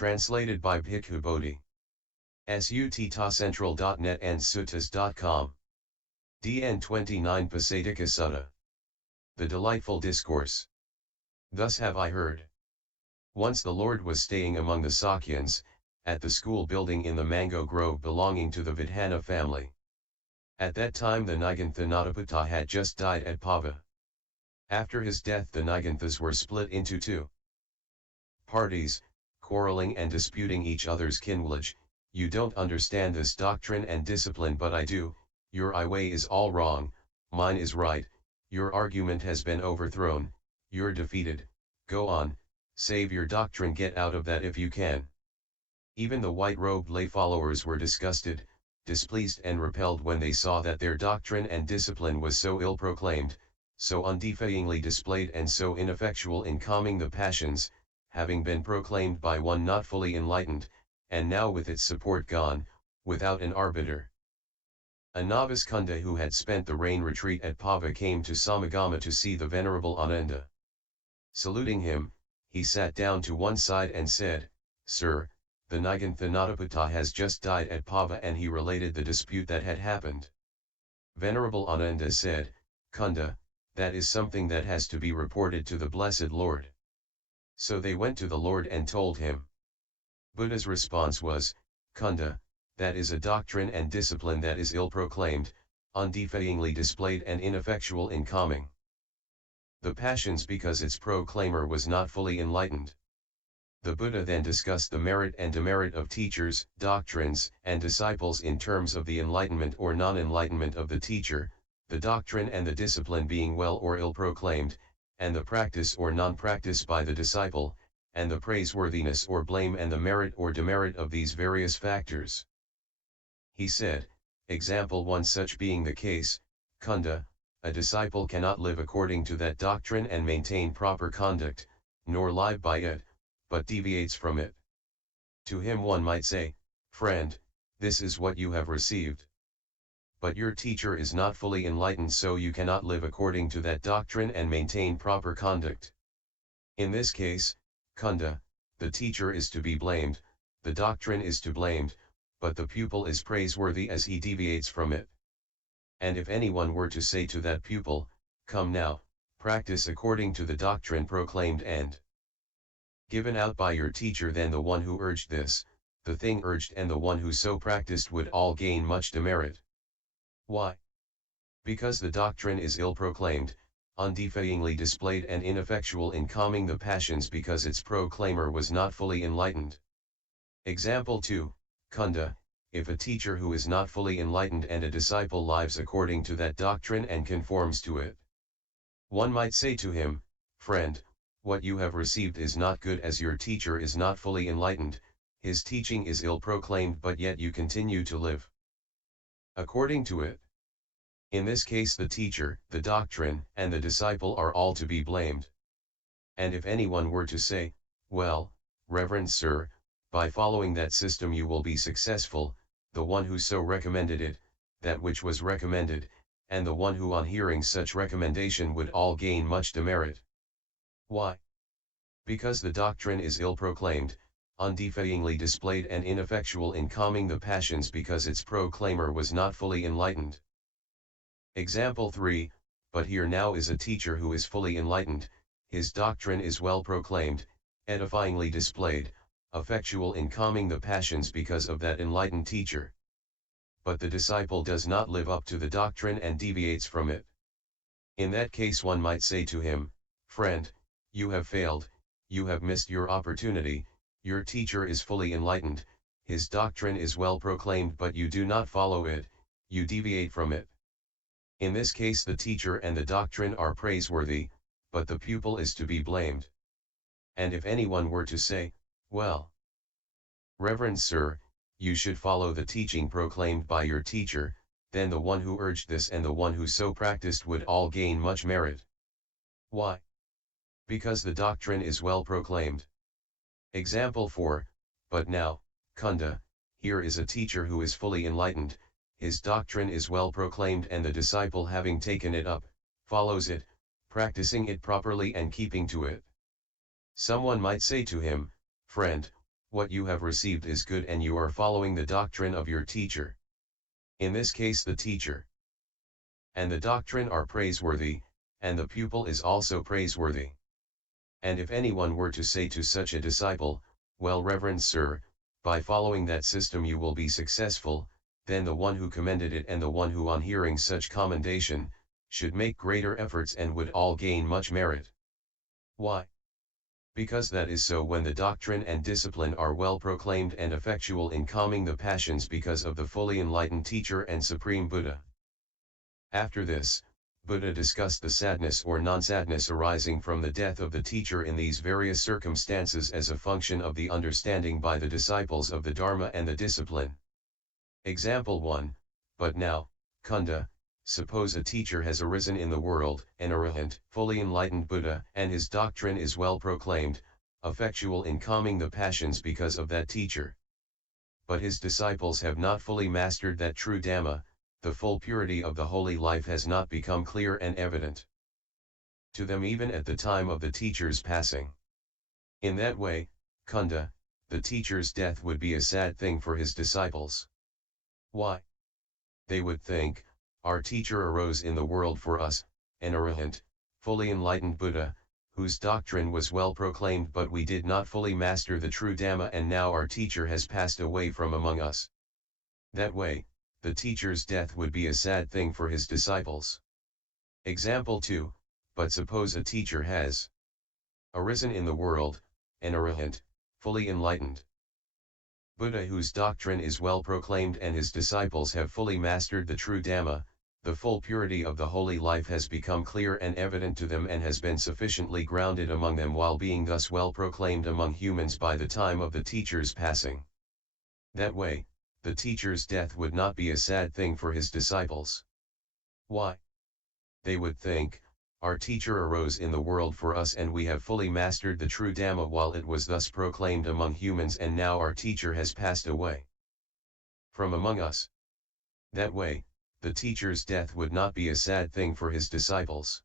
Translated by Bhikkhu Bodhi. Suttacentral.net and suttas.com. DN 29 Pasadika Sutta. The Delightful Discourse. Thus have I heard. Once the Lord was staying among the Sakyans, at the school building in the mango grove belonging to the Vidhana family. At that time the Nigantha had just died at Pava. After his death the Niganthas were split into two parties, quarreling and disputing each other's kinwage. You don't understand this doctrine and discipline, but I do. Your way is all wrong, mine is right. Your argument has been overthrown, you're defeated. Go on, save your doctrine, get out of that if you can. Even the white-robed lay followers were disgusted, displeased and repelled when they saw that their doctrine and discipline was so ill-proclaimed, so undefyingly displayed and so ineffectual in calming the passions, having been proclaimed by one not fully enlightened, and now with its support gone, without an arbiter. A novice Cunda who had spent the rain retreat at Pava came to Samagama to see the Venerable Ananda. Saluting him, he sat down to one side and said, "Sir, the Nigantha has just died at Pava," and he related the dispute that had happened. Venerable Ananda said, "Cunda, that is something that has to be reported to the Blessed Lord." So they went to the Lord and told him. Buddha's response was, "Cunda, that is a doctrine and discipline that is ill-proclaimed, undefyingly displayed and ineffectual in calming the passions because its proclaimer was not fully enlightened." The Buddha then discussed the merit and demerit of teachers, doctrines, and disciples in terms of the enlightenment or non-enlightenment of the teacher, the doctrine and the discipline being well or ill-proclaimed, and the practice or non-practice by the disciple, and the praiseworthiness or blame and the merit or demerit of these various factors. He said, example 1, such being the case, Cunda, a disciple cannot live according to that doctrine and maintain proper conduct, nor live by it, but deviates from it. To him one might say, "Friend, this is what you have received. But your teacher is not fully enlightened, so you cannot live according to that doctrine and maintain proper conduct." In this case, Cunda, the teacher is to be blamed, the doctrine is to be blamed, but the pupil is praiseworthy as he deviates from it. And if anyone were to say to that pupil, "Come now, practice according to the doctrine proclaimed and given out by your teacher," then the one who urged this, the thing urged, and the one who so practiced would all gain much demerit. Why? Because the doctrine is ill-proclaimed, undefyingly displayed and ineffectual in calming the passions because its proclaimer was not fully enlightened. Example 2, Cunda, if a teacher who is not fully enlightened and a disciple lives according to that doctrine and conforms to it. One might say to him, "Friend, what you have received is not good, as your teacher is not fully enlightened, his teaching is ill-proclaimed, but yet you continue to live according to it." In this case the teacher, the doctrine, and the disciple are all to be blamed. And if anyone were to say, "Well, Reverend Sir, by following that system you will be successful," the one who so recommended it, that which was recommended, and the one who on hearing such recommendation would all gain much demerit. Why? Because the doctrine is ill-proclaimed, undefyingly displayed and ineffectual in calming the passions because its proclaimer was not fully enlightened. Example 3, but here now is a teacher who is fully enlightened, his doctrine is well proclaimed, edifyingly displayed, effectual in calming the passions because of that enlightened teacher. But the disciple does not live up to the doctrine and deviates from it. In that case one might say to him, "Friend, you have failed, you have missed your opportunity, your teacher is fully enlightened, his doctrine is well proclaimed, but you do not follow it, you deviate from it." In this case the teacher and the doctrine are praiseworthy, but the pupil is to be blamed. And if anyone were to say, "Well, Reverend Sir, you should follow the teaching proclaimed by your teacher," then the one who urged this and the one who so practiced would all gain much merit. Why? Because the doctrine is well proclaimed. Example 4, but now, Cunda, here is a teacher who is fully enlightened, his doctrine is well proclaimed, and the disciple having taken it up, follows it, practicing it properly and keeping to it. Someone might say to him, "Friend, what you have received is good and you are following the doctrine of your teacher. In this case the teacher and the doctrine are praiseworthy, and the pupil is also praiseworthy. And if anyone were to say to such a disciple, well, reverend sir, by following that system you will be successful, then the one who commended it and the one who on hearing such commendation, should make greater efforts and would all gain much merit. Why? Because that is so when the doctrine and discipline are well proclaimed and effectual in calming the passions because of the fully enlightened teacher and supreme Buddha. After this, Buddha discussed the sadness or non-sadness arising from the death of the teacher in these various circumstances as a function of the understanding by the disciples of the Dharma and the discipline. Example 1, but now, Cunda, suppose a teacher has arisen in the world, an Arahant, fully enlightened Buddha, and his doctrine is well proclaimed, effectual in calming the passions because of that teacher. But his disciples have not fully mastered that true Dhamma, the full purity of the holy life has not become clear and evident to them even at the time of the teacher's passing. In that way, Cunda, the teacher's death would be a sad thing for his disciples. Why? They would think, our teacher arose in the world for us, an Arahant, fully enlightened Buddha, whose doctrine was well proclaimed but we did not fully master the true Dhamma and now our teacher has passed away from among us. That way, the teacher's death would be a sad thing for his disciples. Example 2, but suppose a teacher has arisen in the world, an Arahant, fully enlightened Buddha whose doctrine is well proclaimed and his disciples have fully mastered the true Dhamma, the full purity of the holy life has become clear and evident to them and has been sufficiently grounded among them while being thus well proclaimed among humans by the time of the teacher's passing. That way, the teacher's death would not be a sad thing for his disciples. Why? They would think, our teacher arose in the world for us and we have fully mastered the true Dhamma while it was thus proclaimed among humans and now our teacher has passed away from among us. That way, the teacher's death would not be a sad thing for his disciples.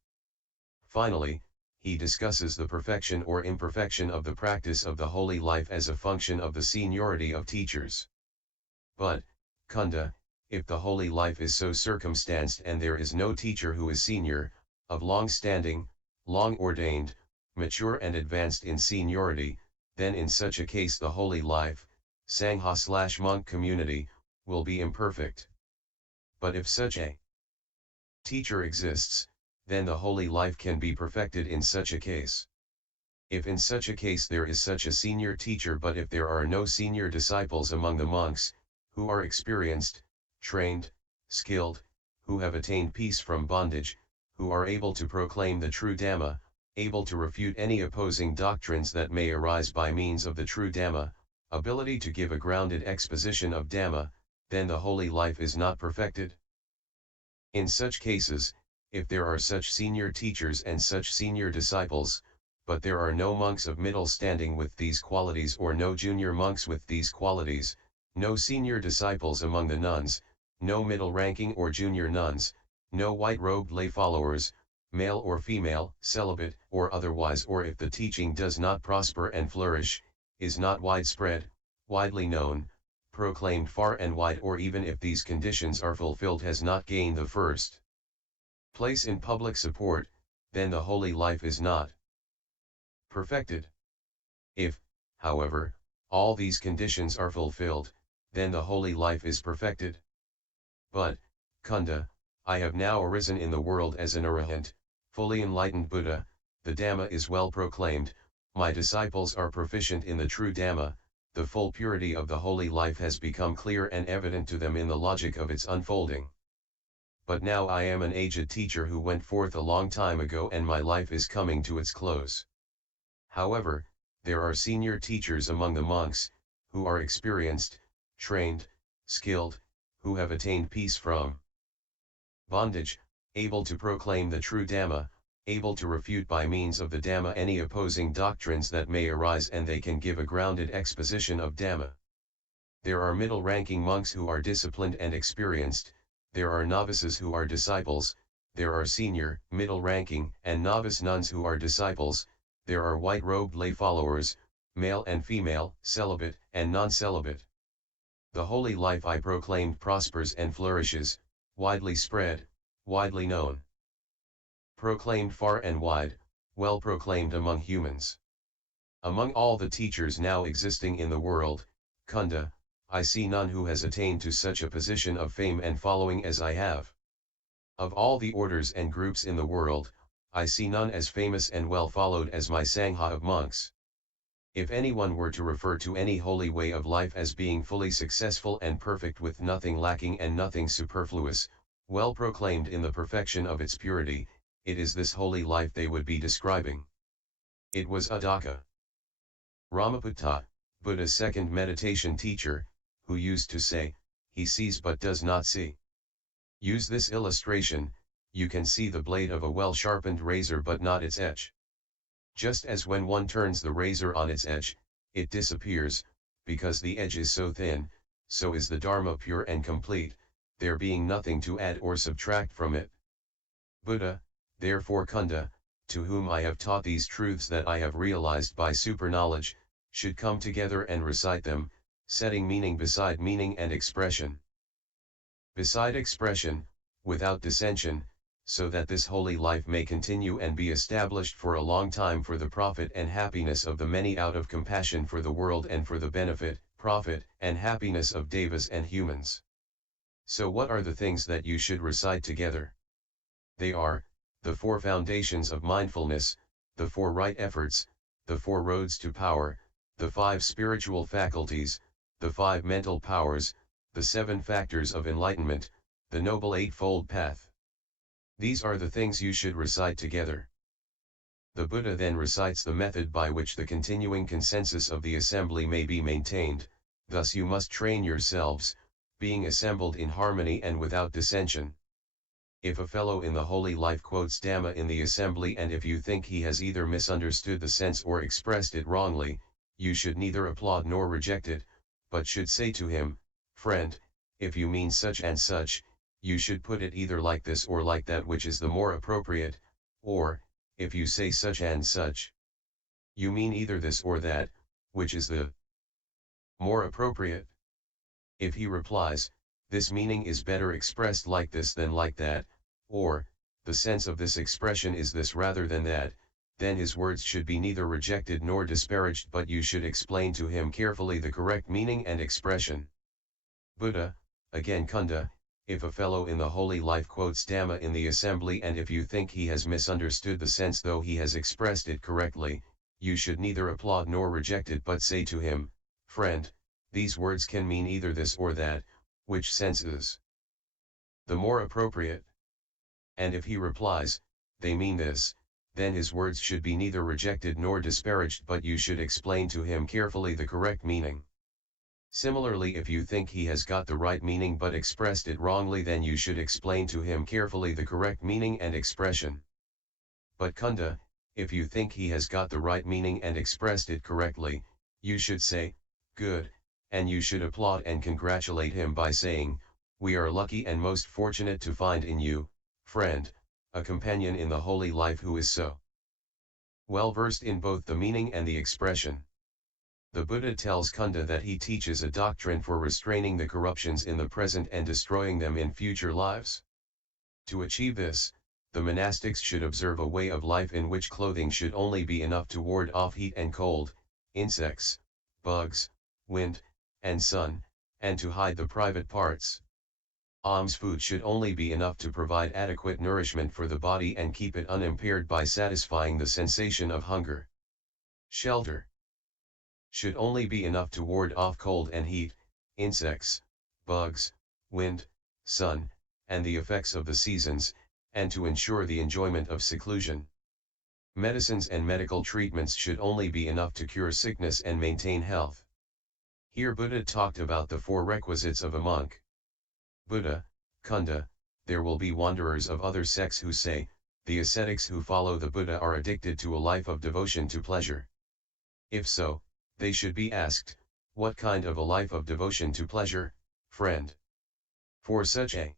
Finally, he discusses the perfection or imperfection of the practice of the holy life as a function of the seniority of teachers. But, Cunda, if the holy life is so circumstanced and there is no teacher who is senior, of long standing, long ordained, mature and advanced in seniority, then in such a case the holy life, Sangha/monk community, will be imperfect. But if such a teacher exists, then the holy life can be perfected in such a case. If in such a case there is such a senior teacher but if there are no senior disciples among the monks, who are experienced, trained, skilled, who have attained peace from bondage, who are able to proclaim the true Dhamma, able to refute any opposing doctrines that may arise by means of the true Dhamma, ability to give a grounded exposition of Dhamma, then the holy life is not perfected. In such cases, if there are such senior teachers and such senior disciples, but there are no monks of middle standing with these qualities or no junior monks with these qualities, no senior disciples among the nuns, no middle ranking or junior nuns, no white-robed lay followers, male or female, celibate or otherwise, or if the teaching does not prosper and flourish, is not widespread, widely known, proclaimed far and wide, or even if these conditions are fulfilled has not gained the first place in public support, then the holy life is not perfected. If, however, all these conditions are fulfilled, then the holy life is perfected. But, Cunda, I have now arisen in the world as an Arahant, fully enlightened Buddha, the Dhamma is well proclaimed, my disciples are proficient in the true Dhamma, the full purity of the holy life has become clear and evident to them in the logic of its unfolding. But now I am an aged teacher who went forth a long time ago and my life is coming to its close. However, there are senior teachers among the monks, who are experienced, trained, skilled, who have attained peace from bondage, able to proclaim the true Dhamma, able to refute by means of the Dhamma any opposing doctrines that may arise, and they can give a grounded exposition of Dhamma. There are middle-ranking monks who are disciplined and experienced, there are novices who are disciples, there are senior, middle-ranking, and novice nuns who are disciples, there are white-robed lay followers, male and female, celibate and non-celibate. The holy life I proclaimed prospers and flourishes, widely spread, widely known. Proclaimed far and wide, well proclaimed among humans. Among all the teachers now existing in the world, Cunda, I see none who has attained to such a position of fame and following as I have. Of all the orders and groups in the world, I see none as famous and well followed as my Sangha of monks. If anyone were to refer to any holy way of life as being fully successful and perfect with nothing lacking and nothing superfluous, well proclaimed in the perfection of its purity, it is this holy life they would be describing. It was Uddaka Ramaputta, Buddha's second meditation teacher, who used to say, he sees but does not see. Use this illustration, you can see the blade of a well-sharpened razor but not its edge. Just as when one turns the razor on its edge, it disappears, because the edge is so thin, so is the Dharma pure and complete, there being nothing to add or subtract from it. Buddha, therefore Cunda, to whom I have taught these truths that I have realized by superknowledge, should come together and recite them, setting meaning beside meaning and expression beside expression, without dissension, so that this holy life may continue and be established for a long time for the profit and happiness of the many, out of compassion for the world and for the benefit, profit, and happiness of devas and humans. So what are the things that you should recite together? They are, the 4 foundations of mindfulness, the 4 right efforts, the 4 roads to power, the 5 spiritual faculties, the 5 mental powers, the 7 factors of enlightenment, the Noble Eightfold Path. These are the things you should recite together. The Buddha then recites the method by which the continuing consensus of the assembly may be maintained, thus you must train yourselves, being assembled in harmony and without dissension. If a fellow in the holy life quotes Dhamma in the assembly, and if you think he has either misunderstood the sense or expressed it wrongly, you should neither applaud nor reject it, but should say to him, friend, if you mean such and such, you should put it either like this or like that, which is the more appropriate, or, if you say such and such, you mean either this or that, which is the more appropriate. If he replies, this meaning is better expressed like this than like that, or, the sense of this expression is this rather than that, then his words should be neither rejected nor disparaged, but you should explain to him carefully the correct meaning and expression. Buddha, again Cunda, if a fellow in the holy life quotes Dhamma in the assembly, and if you think he has misunderstood the sense though he has expressed it correctly, you should neither applaud nor reject it, but say to him, friend, these words can mean either this or that, which sense is the more appropriate? And if he replies, they mean this, then his words should be neither rejected nor disparaged, but you should explain to him carefully the correct meaning. Similarly, if you think he has got the right meaning but expressed it wrongly, then you should explain to him carefully the correct meaning and expression. But Cunda, if you think he has got the right meaning and expressed it correctly, you should say, good, and you should applaud and congratulate him by saying, we are lucky and most fortunate to find in you, friend, a companion in the holy life who is so well versed in both the meaning and the expression. The Buddha tells Cunda that he teaches a doctrine for restraining the corruptions in the present and destroying them in future lives. To achieve this, the monastics should observe a way of life in which clothing should only be enough to ward off heat and cold, insects, bugs, wind, and sun, and to hide the private parts. Alms food should only be enough to provide adequate nourishment for the body and keep it unimpaired by satisfying the sensation of hunger. Shelter should only be enough to ward off cold and heat, insects, bugs, wind, sun, and the effects of the seasons, and to ensure the enjoyment of seclusion. Medicines and medical treatments should only be enough to cure sickness and maintain health. Here Buddha talked about the 4 requisites of a monk. Buddha, Cunda, there will be wanderers of other sects who say, the ascetics who follow the Buddha are addicted to a life of devotion to pleasure. If so, they should be asked, what kind of a life of devotion to pleasure, friend? For such a